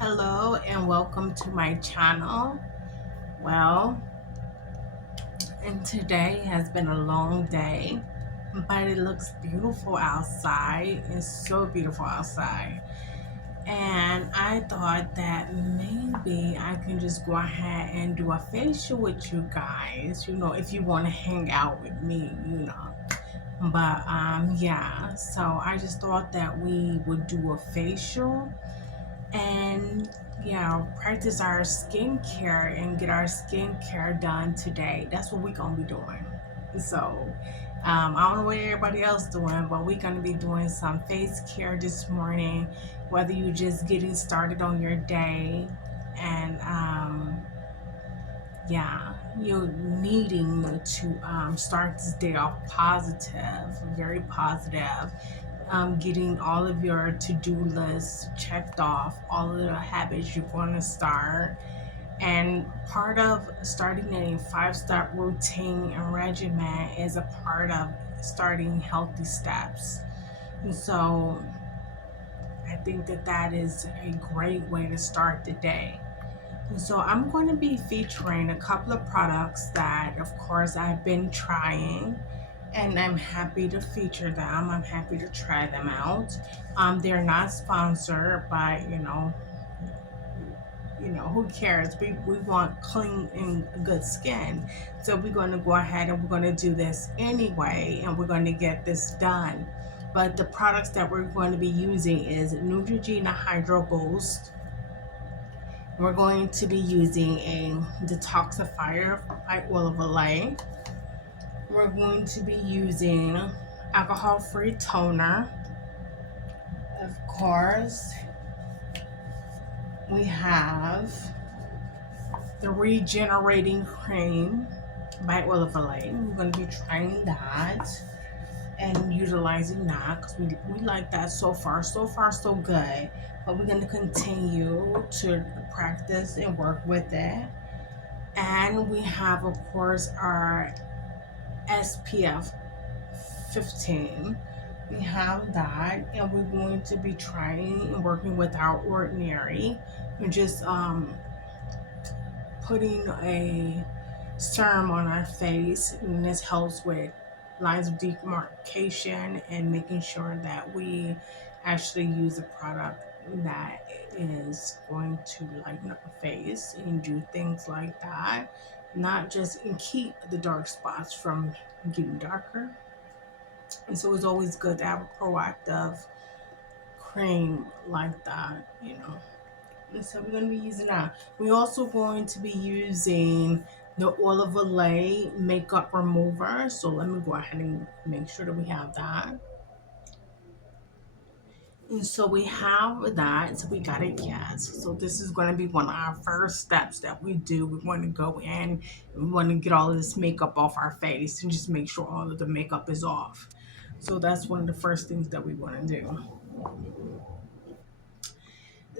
Hello and welcome to my channel. Well, and today has been a long day, but it looks beautiful outside. It's so beautiful outside. And I thought that maybe I can just go ahead and do a facial with you guys, if you want to hang out with me. But yeah, so I just thought that we would do a facial and yeah, practice our skincare and get our skincare done today. That's what we're gonna be doing. So I don't know what everybody else doing, but we're gonna be doing some face care this morning, whether you're just getting started on your day and yeah, you're needing to start this day off positive, very positive, getting all of your to-do lists checked off, all of the habits you're going to start. And part of starting a five-step routine and regimen is a part of starting healthy steps. And so I think that that is a great way to start the day. And so I'm going to be featuring a couple of products that, of course, I've been trying and I'm happy to feature them. I'm happy to try them out. They're not sponsored by, who cares? We want clean and good skin. So we're going to go ahead and we're going to do this anyway and we're going to get this done. But the products that we're going to be using is Neutrogena Hydro Boost. We're going to be using a detoxifier by oil of Olay. We're going to be using alcohol-free toner. Of course, we have the regenerating cream by oil of Olay. We're going to be trying that and utilizing that because we like that so far. So far, so good. But we're going to continue to practice and work with it. And we have, of course, our SPF 15. We have that, and we're going to be trying and working with our Ordinary. We're just putting a serum on our face, and this helps with lines of demarcation and making sure that we actually use a product that is going to lighten up the face and do things like that, not just and keep the dark spots from getting darker. And so it's always good to have a proactive cream like that. And so we're going to be using that. We're also going to be using the Oil of Olay makeup remover. So let me go ahead and make sure that we have that. And so we have that. So we got it, yes. So this is going to be one of our first steps that we do. We want to go in and we want to get all of this makeup off our face and just make sure all of the makeup is off. So that's one of the first things that we want to do.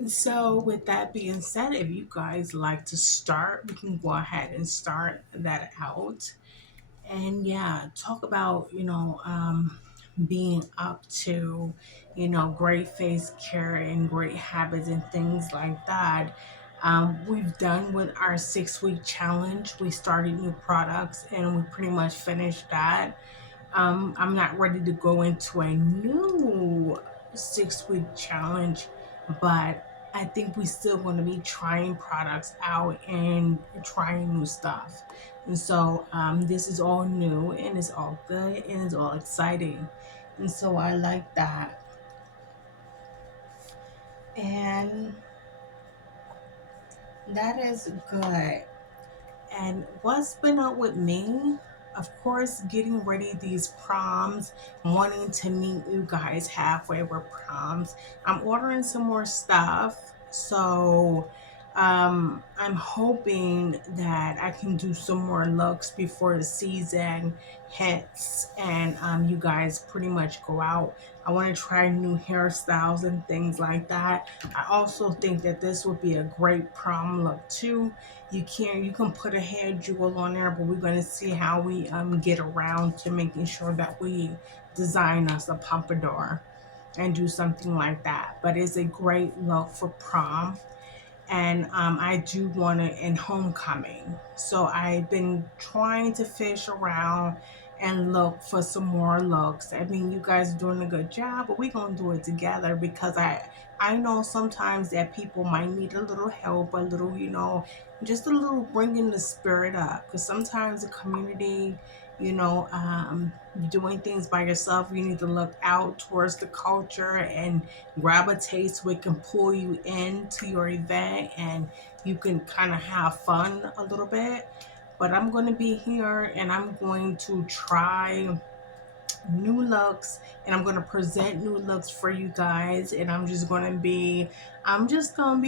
So, with that being said, if you guys like to start, we can go ahead and start that out. And yeah, talk about, being up to, great face care and great habits and things like that. We've done with our 6 week challenge. We started new products and we pretty much finished that. I'm not ready to go into a new 6 week challenge, but I think we still going to be trying products out and trying new stuff. And so this is all new and it's all good and it's all exciting. And so I like that. And that is good. And what's been up with me? Of course, getting ready these proms, wanting to meet you guys halfway with proms. I'm ordering some more stuff. So I'm hoping that I can do some more looks before the season hits and you guys pretty much go out. I want to try new hairstyles and things like that. I also think that this would be a great prom look too. You can put a hair jewel on there, but we're going to see how we get around to making sure that we design us a pompadour and do something like that. But it's a great look for prom. and I do want it in homecoming. So I've been trying to fish around and look for some more looks. I mean, you guys are doing a good job, but we're gonna do it together because I know sometimes that people might need a little help, a little, just a little bringing the spirit up. Because sometimes the community, doing things by yourself, you need to look out towards the culture and gravitate so it can pull you into your event and you can kind of have fun a little bit. But I'm going to be here and I'm going to try new looks and I'm going to present new looks for you guys, and I'm just going to be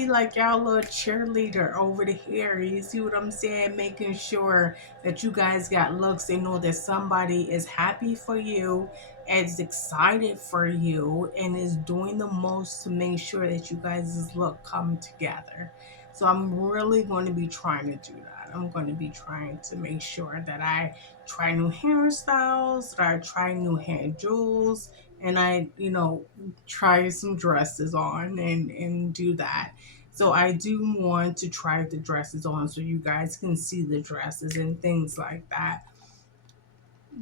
like y'all little cheerleader over the here. You see what I'm saying? Making sure that you guys got looks and know that somebody is happy for you, is excited for you, and is doing the most to make sure that you guys' look come together. So I'm really going to be trying to do that. I'm going to be trying to make sure that I try new hairstyles, that I try new hair jewels, and try some dresses on and do that. So I do want to try the dresses on so you guys can see the dresses and things like that.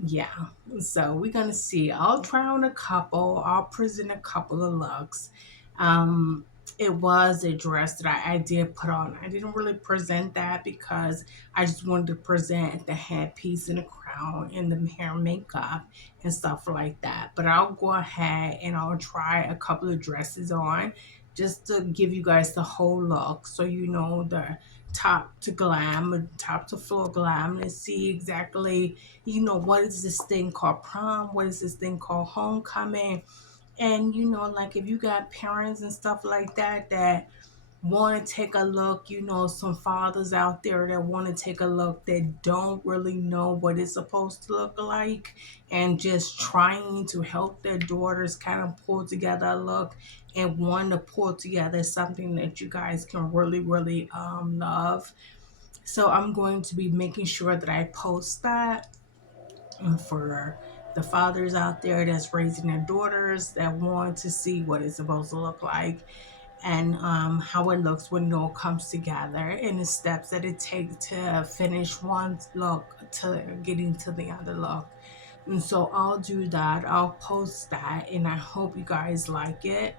Yeah, so we're gonna see. I'll try on a couple. I'll present a couple of looks. Um, it was a dress that I did put on. I didn't really present that because I just wanted to present the headpiece and the crown and the hair makeup and stuff like that. But I'll go ahead and I'll try a couple of dresses on just to give you guys the whole look, so you know the top to floor glam, and see exactly what is this thing called prom, what is this thing called homecoming. And like if you got parents and stuff like that that want to take a look, some fathers out there that want to take a look that don't really know what it's supposed to look like, and just trying to help their daughters kind of pull together a look and want to pull together something that you guys can really, really love. So I'm going to be making sure that I post that for the fathers out there that's raising their daughters that want to see what it's supposed to look like, and how it looks when it all comes together, and the steps that it takes to finish one look to getting to the other look. And so I'll do that. I'll post that, and I hope you guys like it.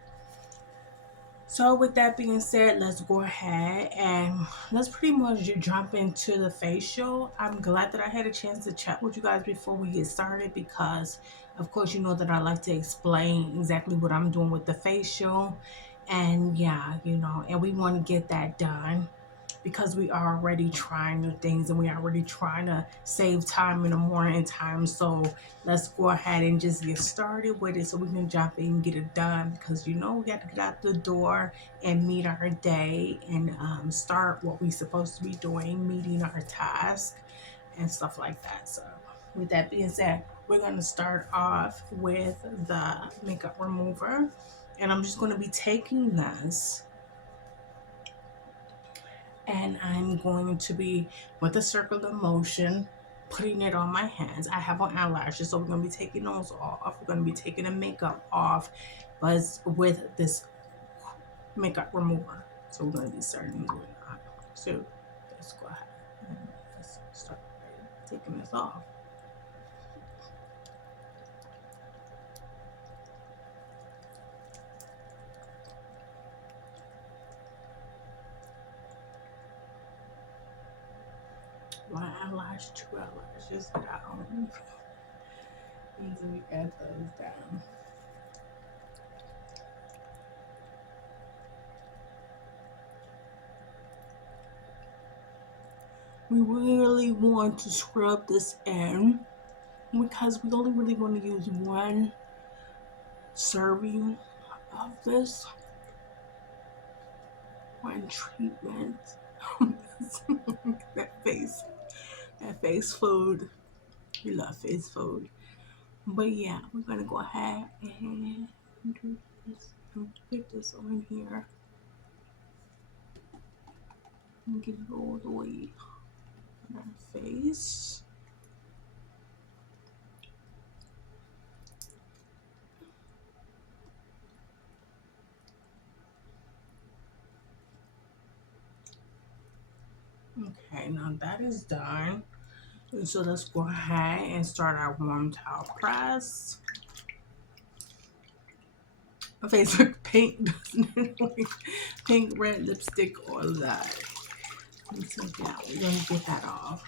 So with that being said, let's go ahead and let's pretty much jump into the facial. I'm glad that I had a chance to chat with you guys before we get started because, of course, you know that I like to explain exactly what I'm doing with the facial. And yeah, and we want to get that done because we are already trying new things and we are already trying to save time in the morning time. So let's go ahead and just get started with it so we can jump in and get it done, because we got to get out the door and meet our day and start what we're supposed to be doing, meeting our task and stuff like that. So with that being said, we're going to start off with the makeup remover, and I'm just going to be taking this and I'm going to be, with a circular motion, putting it on my hands. I have on eyelashes, so we're going to be taking those off. We're going to be taking the makeup off, but with this makeup remover. So we're going to be starting doing that. So let's go ahead and let's start taking this off. One eyelash, two eyelashes down. And then we add those down. We really want to scrub this in because we only really want to use one serving of this, one treatment. that face, that face food. We love face food. But yeah, we're gonna go ahead and do this and get this on here and get it all the way on our face. Okay, now that is done. So let's go ahead and start our warm towel press. My face look pink, doesn't it? Like pink, red lipstick, all of that. So yeah, we're gonna get that off.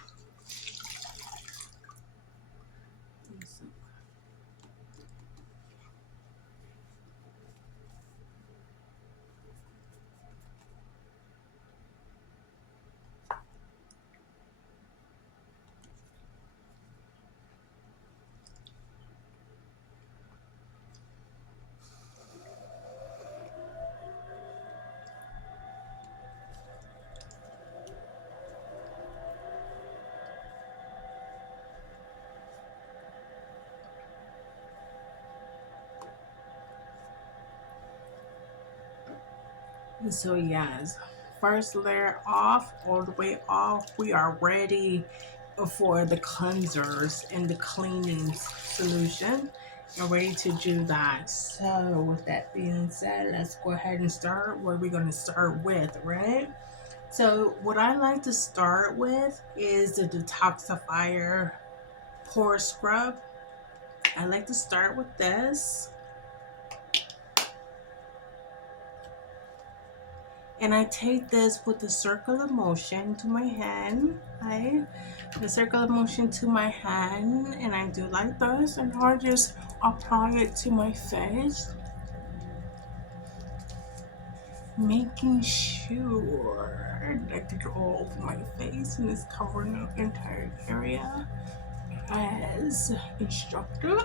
So yes, first layer off, all the way off. We are ready for the cleansers and the cleaning solution. And ready to do that. So with that being said, let's go ahead and start. What are we going to start with, right? So what I like to start with is the detoxifier pore scrub. I like to start with this. And I take this with the circular motion to my hand, right? The circular motion to my hand, and I do like this, and I just apply it to my face, making sure that I get it all over my face and it's covering the entire area as instructed.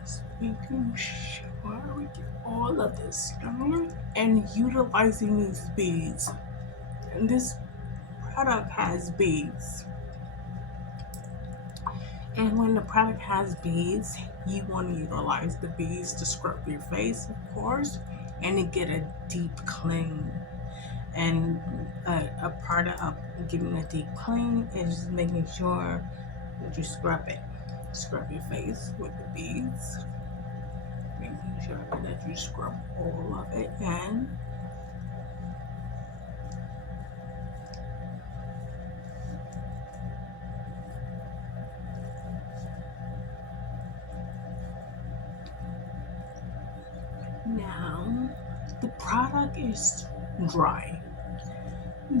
Just making sure we get all of this done and utilizing these beads. And this product has beads. And when the product has beads, you want to utilize the beads to scrub your face, of course, and to get a deep clean. And a part of getting a deep clean is making sure that you scrub it. Scrub your face with the beads, making sure that you scrub all of it in. Now, the product is dry.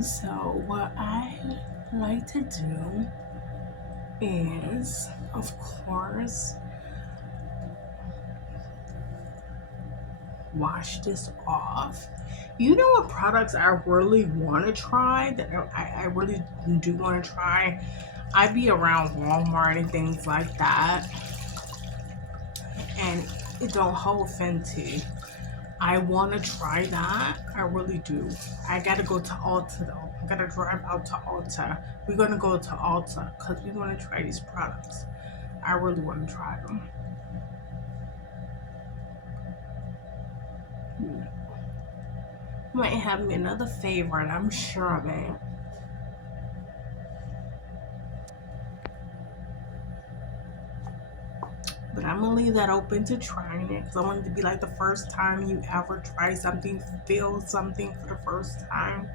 So what I like to do is, of course, wash this off. You know what products I really want to try, that I really do want to try? I be around Walmart and things like that, and it don't hold Fenty. I want to try that. I really do. I gotta go to Ulta though. I gotta drive out to Ulta. We're gonna go to Ulta because we want to try these products. I really want to try them. Might have me another favorite, I'm sure of it. But I'm gonna leave that open to trying it because I want it to be like the first time you ever try something, feel something for the first time.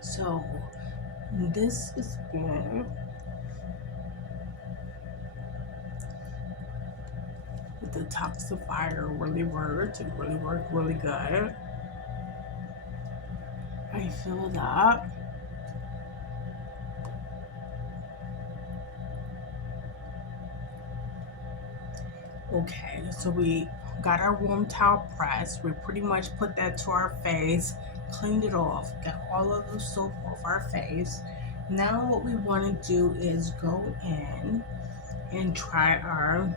So this is good. The detoxifier really worked. It really worked really good. I feel that. Okay, so we got our warm towel pressed. We pretty much put that to our face, cleaned it off, got all of the soap off our face. Now what we want to do is go in and try our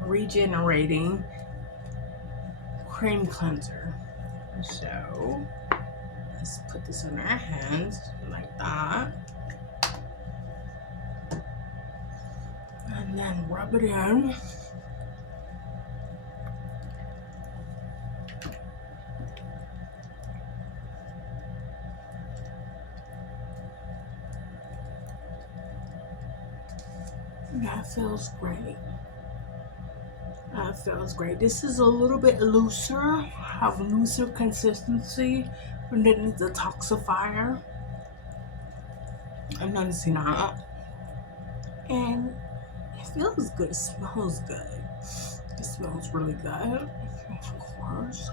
regenerating cream cleanser. So let's put this in our hands like that. And then rub it in. That feels great. That feels great. This is a little bit looser, have looser consistency than the detoxifier. I'm noticing that. And it feels good. It smells good. It smells really good. Of course.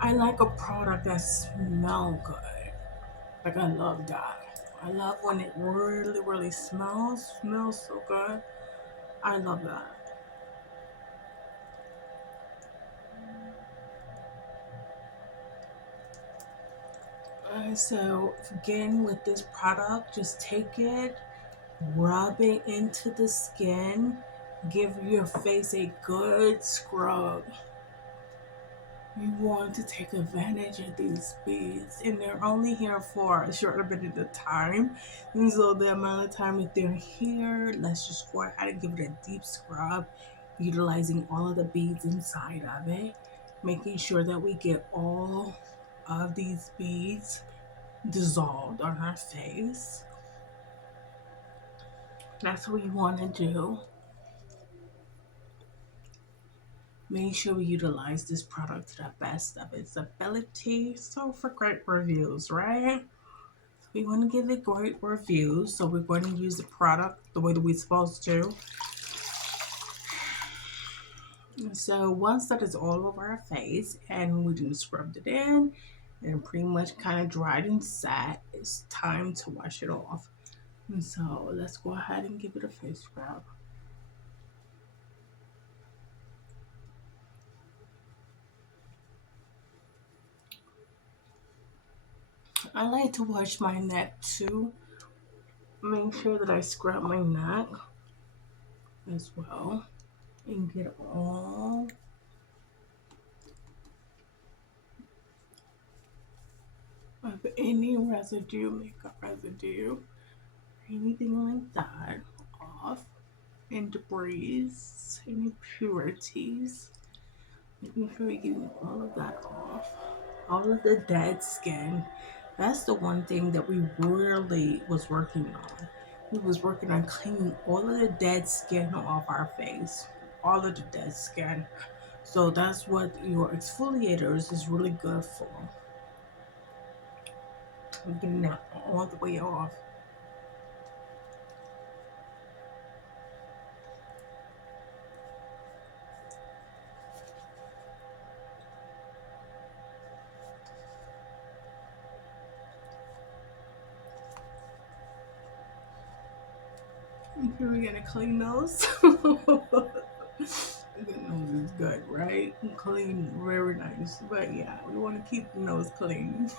I like a product that smells good. Like I love that. I love when it really, really smells so good. I love that. So again, with this product, just take it, rub it into the skin, give your face a good scrub. You want to take advantage of these beads, and they're only here for a short bit of time. And so the amount of time that they're here, let's just go ahead and give it a deep scrub, utilizing all of the beads inside of it, making sure that we get all of these beads dissolved on our face. That's what we want to do. Make sure we utilize this product to the best of its ability. So for great reviews, right? We want to give it great reviews, so we're going to use the product the way that we're supposed to. So once that is all over our face and we just scrubbed it in and pretty much kind of dried and set, it's time to wash it off. And so let's go ahead and give it a face scrub. I like to wash my neck too. Make sure that I scrub my neck as well and get all of any residue, makeup residue, anything like that off, and debris, any impurities. Making sure you're getting all of that off. All of the dead skin. That's the one thing that we really was working on. We was working on cleaning all of the dead skin off our face. All of the dead skin. So that's what your exfoliators is really good for. Getting that all the way off. Okay, we're gonna clean those. The nose is good, right? Clean, very nice. But yeah, we want to keep the nose clean.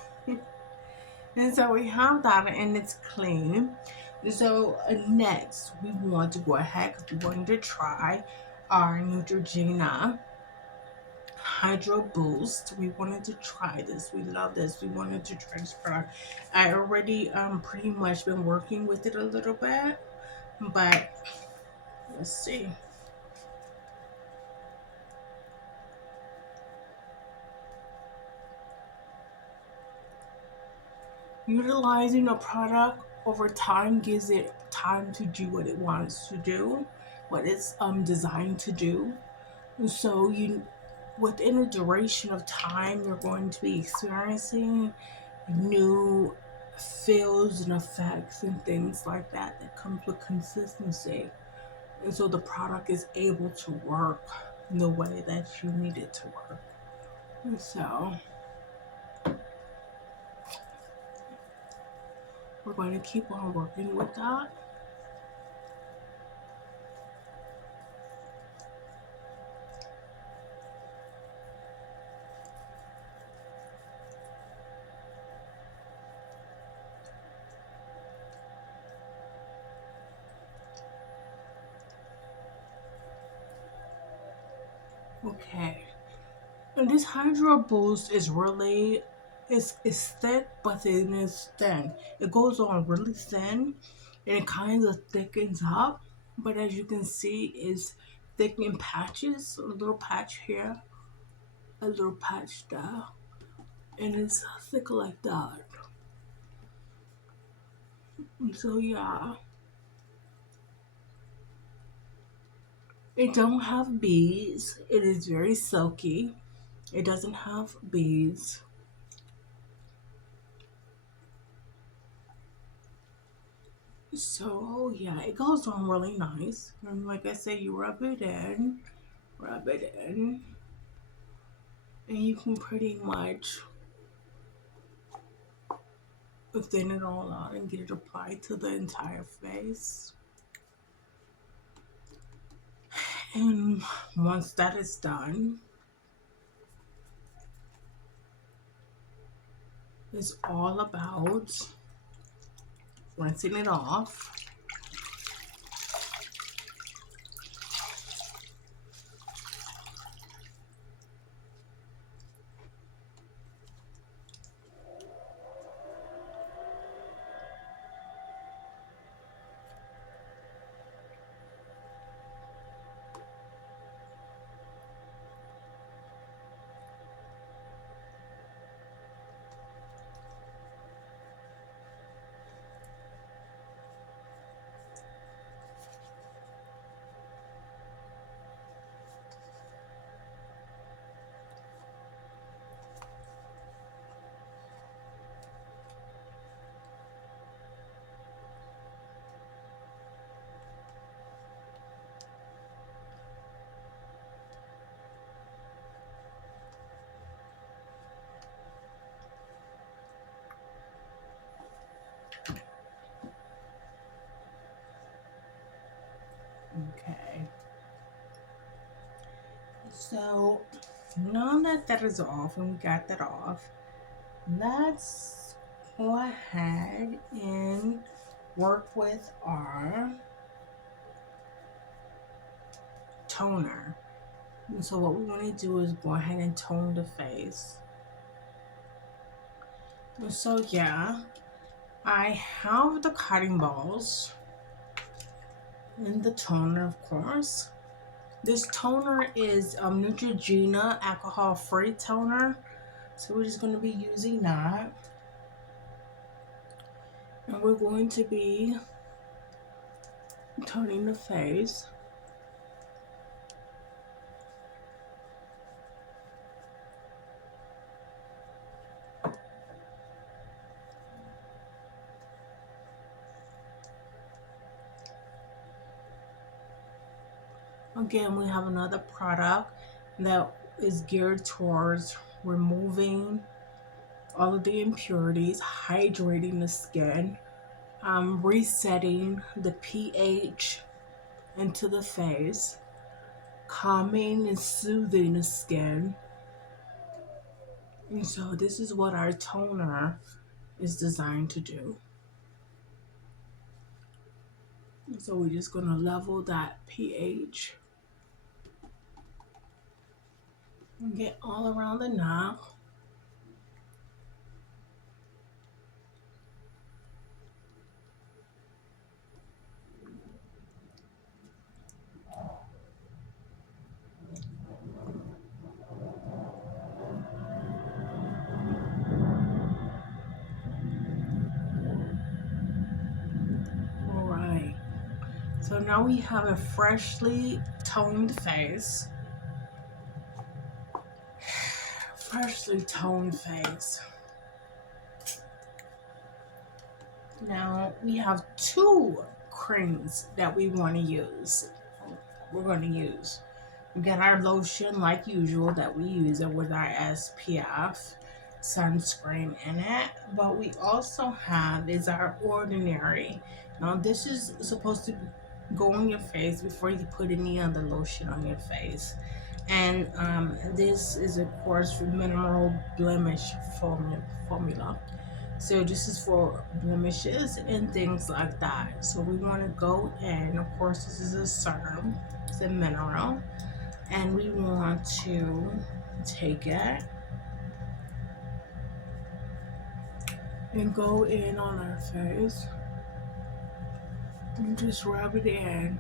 And so we have that and it's clean. So next, we want to go ahead because we're going to try our Neutrogena Hydro Boost. We wanted to try this. We love this. We wanted to try this product. I already pretty much been working with it a little bit, but let's see. Utilizing a product over time gives it time to do what it wants to do, what it's designed to do. So you, within a duration of time, you're going to be experiencing new feels and effects and things like that that comes with consistency. And so the product is able to work in the way that you need it to work. And so we're going to keep on working with that. Okay. And this Hydro Boost is really, it's thick, but it is thin. It goes on really thin, and it kind of thickens up. But as you can see, it's thick in patches. A little patch here, a little patch there, and it's thick like that. And so yeah, It don't have beads. It is very silky. It doesn't have beads. So yeah, it goes on really nice. And like I said, you rub it in, and you can pretty much thin it all out and get it applied to the entire face. And once that is done, it's all about rinsing it off. Okay. So now that that is off and we got that off, let's go ahead and work with our toner. And so what we want to do is go ahead and tone the face. And so yeah, I have the cotton balls and the toner, of course. This toner is Neutrogena alcohol-free toner. So we're just going to be using that. And we're going to be toning the face. Again, we have another product that is geared towards removing all of the impurities, hydrating the skin, resetting the pH into the face, calming and soothing the skin. And so this is what our toner is designed to do. So we're just going to level that pH and get all around the knob. All right. So now we have a freshly toned face. Freshly toned face. Now we have two creams that we want to use. We're going to use. We got our lotion like usual that we use it with our SPF sunscreen in it, but we also have is our ordinary. Now this is supposed to go on your face before you put any other lotion on your face. And this is of course mineral blemish formula. So this is for blemishes and things like that. So we want to go in, of course this is a serum, it's a mineral, and we want to take it and go in on our face and just rub it in.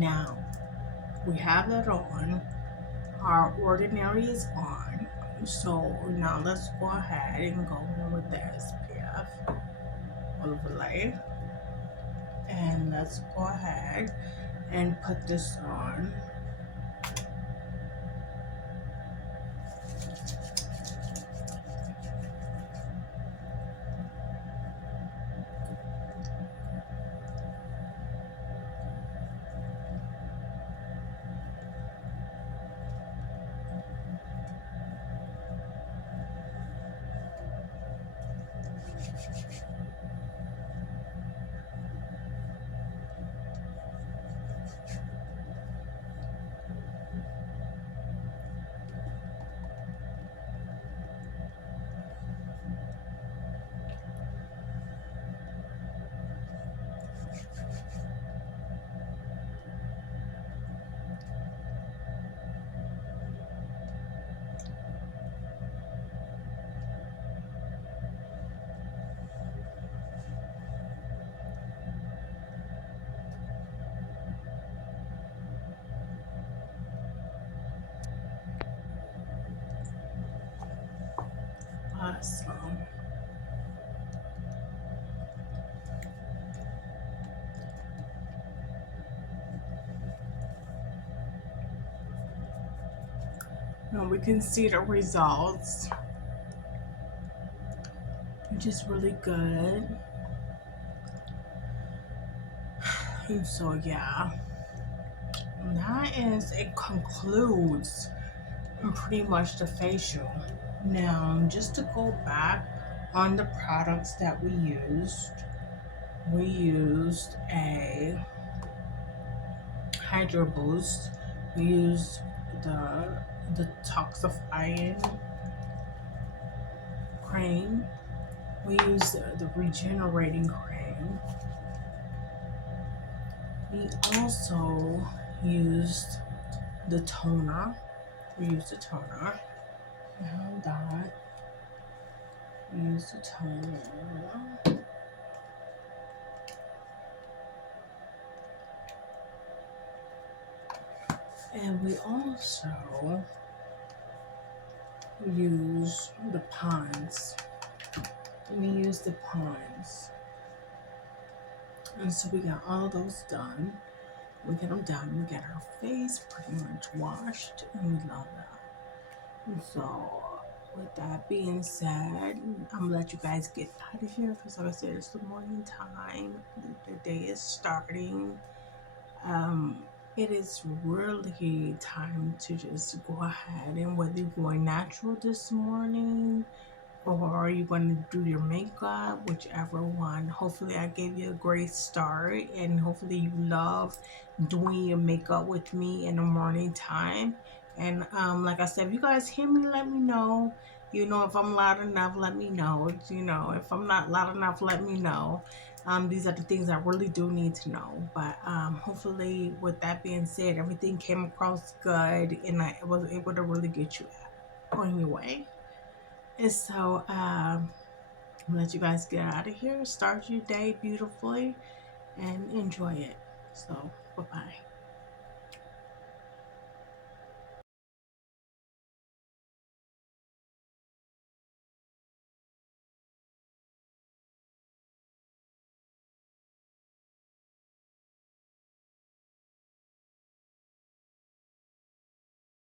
Now we have that on. Our ordinary is on. So now let's go ahead and go in with the SPF overlay. And let's go ahead and put this on. Awesome. Now we can see the results, which is really good. And so yeah, it concludes pretty much the facial. Now just to go back on the products that we used a Hydro Boost, we used the detoxifying cream, we used the regenerating cream, we also used the toner. We used the toner. Now that we used the toner. And we also use the Pond's. We use the Pond's. And so we got all those done. We get them done. We get our face pretty much washed, and we love that. And so, with that being said, I'm gonna let you guys get out of here because, like I said, it's the morning time. The day is starting. It is really time to just go ahead and whether you're going natural this morning or are you going to do your makeup, whichever one. Hopefully I gave you a great start and hopefully you love doing your makeup with me in the morning time. And like I said, if you guys hear me, let me know. If I'm loud enough, let me know. If I'm not loud enough, let me know. These are the things I really do need to know. But hopefully, with that being said, everything came across good and I was able to really get you on your way. And so I'm gonna let you guys get out of here. Start your day beautifully and enjoy it. So, bye bye.